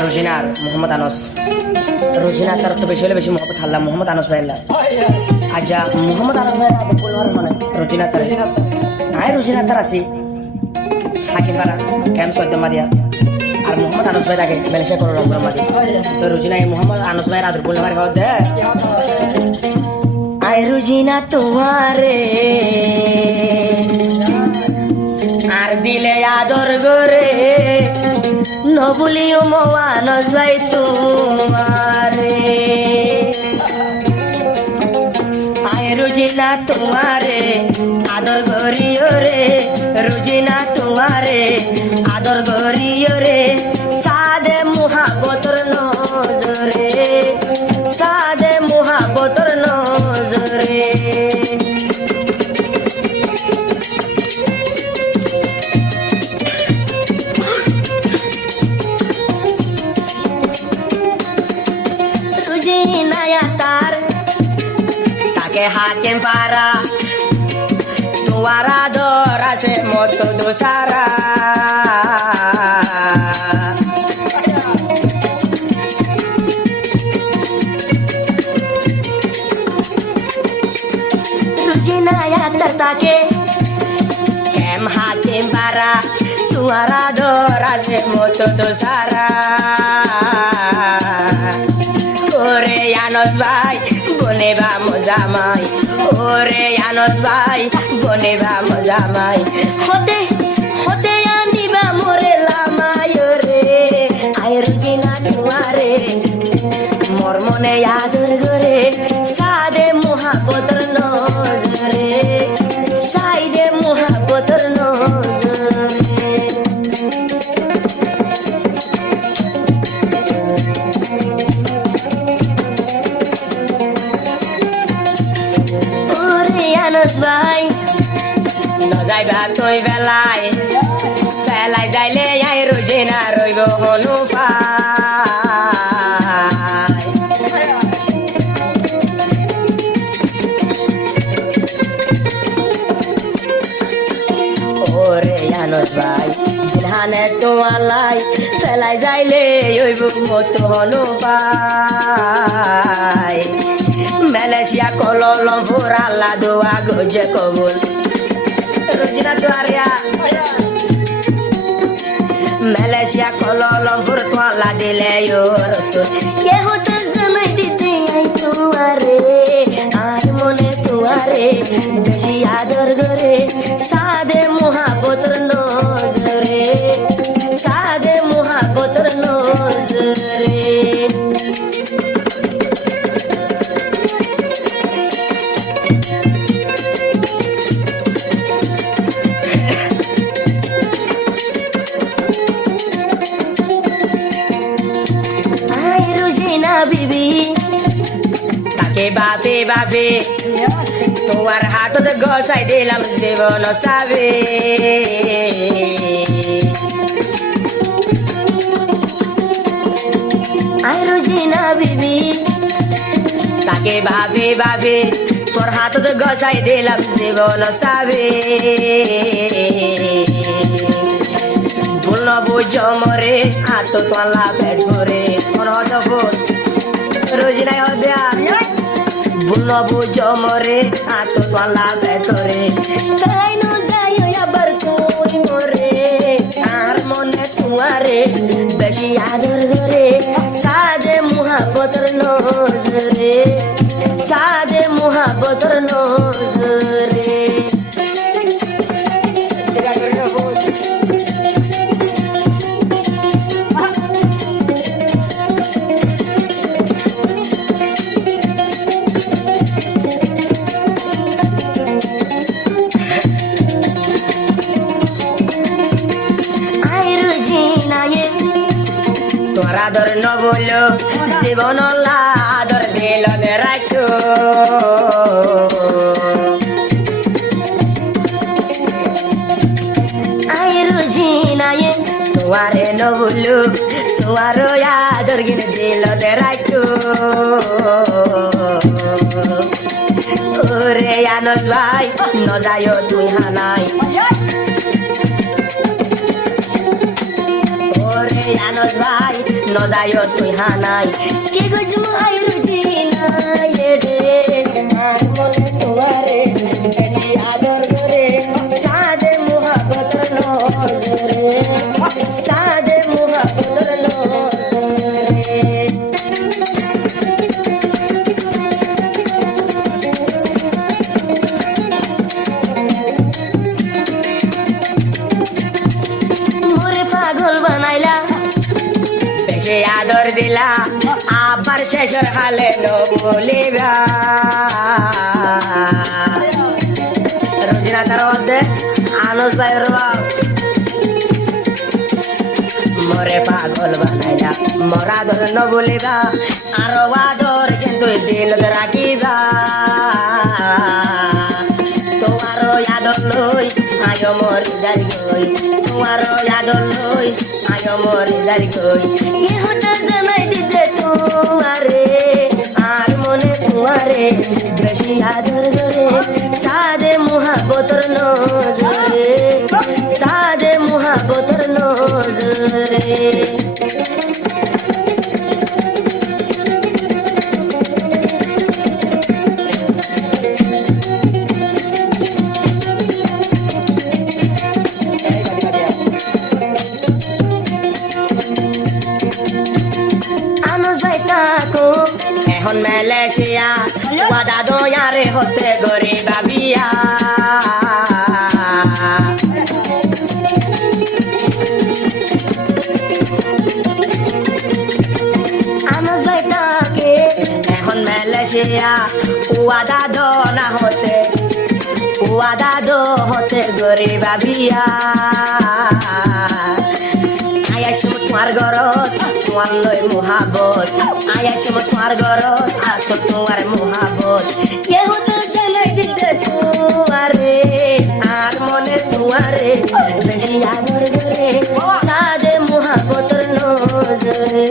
রোজিনা আর মোহাম্মদ আনস রোজিনা তার তো বেশি হলে বেশি মোহাম্মদ হাল্লা মোহাম্মদ আনস ভাই আচ্ছা মোহাম্মদ আনস ভাই আদর বলবার মানে রোজিনা তার আয় রোজিনা তার আছি হাকিমপাড়া ক্যাম্প সদ্যমাদিয়া আর মোহাম্মদ আনস ভাই আগে মালয়েশিয়া করো রংপুরমাদি তো রোজিনা এই মোহাম্মদ আনস ভাইয়ের আদর বলবার খাওয়া দে আয় রোজিনা তোমারে আর দিলে আদর গরে নবুলিও মানস ভাই তোমারে আয় রোজিনা তোমারে আদর গরিও রে রোজিনা তোমারে আদর গরিও রে সাদে মুহাব্বতর নজরে সাদে মুহাব্বতর নজরে হাকিম পারা তোমার আদর আছে মত দোসারা তাকে কেম হাকিম পারা তোমার আদর আছে মত দোসারা ওরে আনস ভাই বনেবা মজামাই ওরে আনস ভাই বনেবা মজামাই হতে হতে আনিবা মোরে লামাই রে আয় রোজিনা তোমারে মোর মনে আদর করে সাদে মুহাব্বতর নজরে সাইদে মুহাব্বতর নজরে ভাই নজাইবা তুই বেলায় বেলায় যাইলে আই রোজিনা রইব হনু পাই ওরে আনস ভাই দিলহানে তোমালাই বেলায় যাইলে হইব মত হনু পাই মালয়েশিয়া কোলালামপুর আল্লাহ দোয়া গজে কবুল রোজিনা দুয়ারিয়া মালয়েশিয়া কোলালামপুর তো আল্লাহ দিলে রসুল কে হতে জানাই দিতে আই তোমারে আর মনে তোমারে বেশি আদর করে সাদে মুহাব্বতর নজরে সাদে মুহাব্বতর নজরে বিবি তাকে বাপে বাপে তোমার হাতত গসাই দিলাম জীবন সাবে আই রোজিনা বিবি তাকে বাপে বাপে তোর হাতত গসাই দিলাম জীবন সাবে ভুল বুঝ মরে হাত তোলা পেট করে কোন হতফুল রোজিনাই হদিয়া ভুল বুঝ মরে হাত তোলা পেট করে তাই ন যাই আবার কই মরে আর মনে তোমারে বেশি আদর করে সাদে মুহাব্বতর নজরে সাদে মুহাব্বতর নজরে তোর আদর ন বলো জীবন আদর দিল রাখো আই রোজিনায়ে তোমারে ন বলো তোমার আদর গিনে দিল রাখো ওরে আনস ভাই ন যায় তুই হানাই ওরে আনস ভাই নজায় তুই হানাই কি গুজমু আই রুজিনা রে আর মনে তোমারে বেশি আদর করে সাদে মুহাব্বতর নজরে সাদে মুহাব্বতর নজরে মোরে পাগল বানাইলা বেশি আদর দিলা আবার শেষের হালে বলিবা রোজিনা তার মধ্যে আনস ভাইয়ের বাপ মোরে পাগল বানাইলা মরা ধর ন বলিবা আরো আদর কিন্তু দিল রাখিবা তোমারও আদর লই আয় মোর যাই গই তোমারও আদর লই আয় মোর যাই গই ইহুটা জানাই দিতে তোমারে আর মনে তোমারে বেশি আদর করে সাদে মুহাব্বতর নজরে সাদে মুহাব্বতর নজরে আনস ভাই তাকো এখন মালয়েশিয়া ওয়াদা দয়ারে হতে গরিবা বিয়া আনস ভাই তাকে এখন মালয়েশিয়া ওয়াদা দো না হতে ওয়াদা দো হতে গরিবা বিয়া আয়াসম তোমার ঘরত তোমার লই মুহাবত আয়াসম তোমার ঘরত আর তো তোমার মুহাবত কেউ তো জানাই দিতে তোমারে আর মনে তোমারে বেশি আদর করে সাদে মুহাবতর নজরে